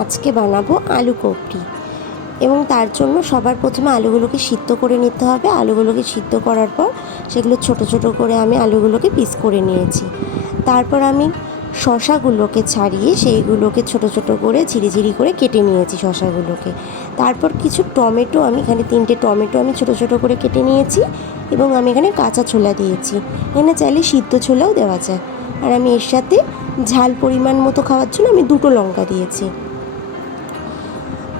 আজকে বানাবো আলু কপড়ি এবং তার জন্য সবার প্রথমে আলুগুলোকে সিদ্ধ করে নিতে হবে। আলুগুলোকে সিদ্ধ করার পর সেগুলো ছোট ছোট করে আমি আলুগুলোকে পিস করে নিয়েছি। তারপর আমি শসাগুলোকে ছাড়িয়ে সেইগুলোকে ছোট ছোট করে ঝিরিঝিরি করে কেটে নিয়েছি শসাগুলোকে। তারপর কিছু টমেটো, আমি এখানে 3টে টমেটো আমি ছোট ছোট করে কেটে নিয়েছি এবং আমি এখানে কাঁচা ছোলা দিয়েছি। এখানে চাইলে সিদ্ধ ছোলাও দেওয়া যায়। আর আমি এর সাথে ঝাল পরিমাণ মতো খাওয়ার জন্য আমি 2টো লঙ্কা দিয়েছি।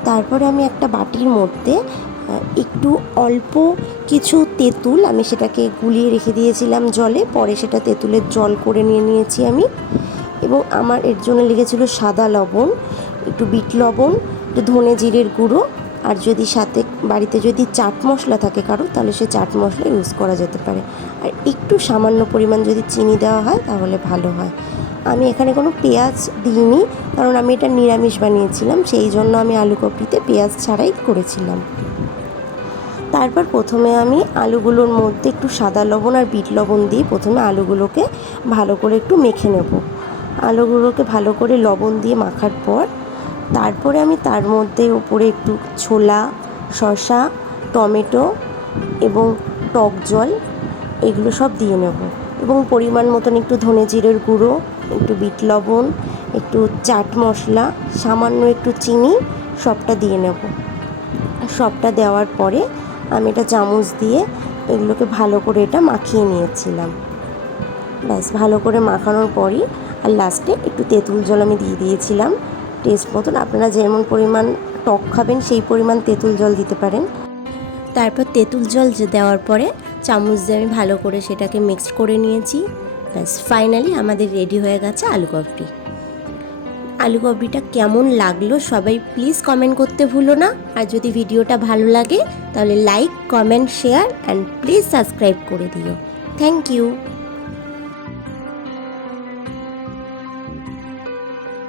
তারপরে আমি একটা বাটির মধ্যে একটু অল্প কিছু তেঁতুল, আমি সেটাকে গুলিয়ে রেখে দিয়েছিলাম জলে, পরে সেটা তেঁতুলের জল করে নিয়েছি আমি। এবং আমার এর জন্য লেগেছিল সাদা লবণ, একটু বিট লবণ, একটু ধনে জিরের গুঁড়ো, আর যদি সাথে বাড়িতে যদি চাট মশলা থাকে কারো তাহলে সে চাট মশলা ইউজ করা যেতে পারে। আর একটু সামান্য পরিমাণ যদি চিনি দেওয়া হয় তাহলে ভালো হয়। আমি এখানে কোনো পেঁয়াজ দিইনি, কারণ আমি এটা নিরামিষ বানিয়েছিলাম, সেই জন্য আমি আলু কপড়িতে পেঁয়াজ ছাড়াই করেছিলাম। তারপর প্রথমে আমি আলুগুলোর মধ্যে একটু সাদা লবণ আর বিট লবণ দিয়ে প্রথমে আলুগুলোকে ভালো করে একটু মেখে নেব। আলুগুলোকে ভালো করে লবণ দিয়ে মাখার পর তারপরে আমি তার মধ্যে উপরে একটু ছোলা, শসা, টমেটো এবং টক জল এগুলো সব দিয়ে নেব এবং পরিমাণ মতন একটু ধনে জিরের গুঁড়ো, একটু বিট লবণ, একটু চাট মশলা, সামান্য একটু চিনি সবটা দিয়ে নেব। সবটা দেওয়ার পরে আমি এটা চামচ দিয়ে এগুলোকে ভালো করে এটা মাখিয়ে নিয়েছিলাম। ব্যাস ভালো করে মাখানোর পরই আর লাস্টে একটু তেঁতুল জল আমি দিয়ে দিয়েছিলাম টেস্ট মতন। আপনারা যেমন পরিমাণ টক খাবেন সেই পরিমাণ তেঁতুল জল দিতে পারেন। তারপর তেঁতুল জল দেওয়ার পরে চামচ দিয়ে আমি ভালো করে সেটাকে মিক্সড করে নিয়েছি। ব্যাস ফাইনালি আমাদের রেডি হয়ে গেছে আলু কপড়ি। আলু কপড়িটা কেমন লাগলো সবাই প্লিজ কমেন্ট করতে ভুলো না। আর যদি ভিডিওটা ভালো লাগে তাহলে like, comment, share and please subscribe করে দিও। Thank you.